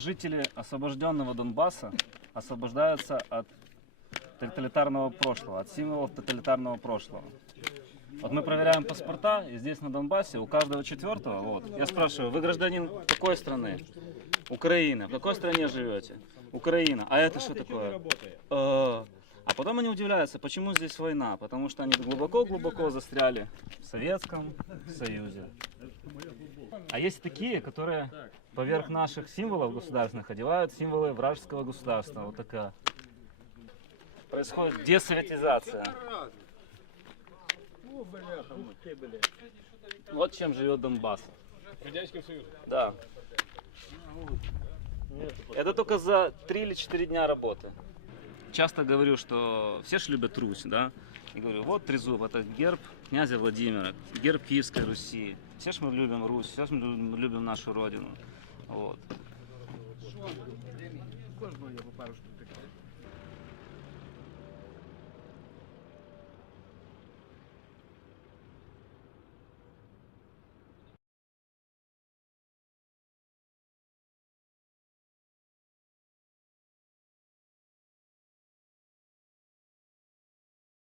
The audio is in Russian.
Жители освобожденного Донбасса освобождаются от тоталитарного прошлого, от символов тоталитарного прошлого. Вот мы проверяем паспорта, и здесь на Донбассе у каждого четвертого, вот, я спрашиваю, вы гражданин какой страны? Украина. В какой стране живете? Украина. А это что такое? Э, А потом они удивляются, почему здесь война? Потому что они глубоко-глубоко застряли в Советском Союзе. А есть такие, которые поверх наших символов государственных одевают символы вражеского государства. Вот такая. Происходит десоветизация. Вот чем живет Донбасс. Да. Это только за 3 или 4 дня работы. Часто говорю, что все ж любят Русь, да? И говорю, вот трезуб, это герб князя Владимира, герб Киевской Руси. Все ж мы любим Русь, все ж мы любим нашу родину. Вот. Кожного є по пару.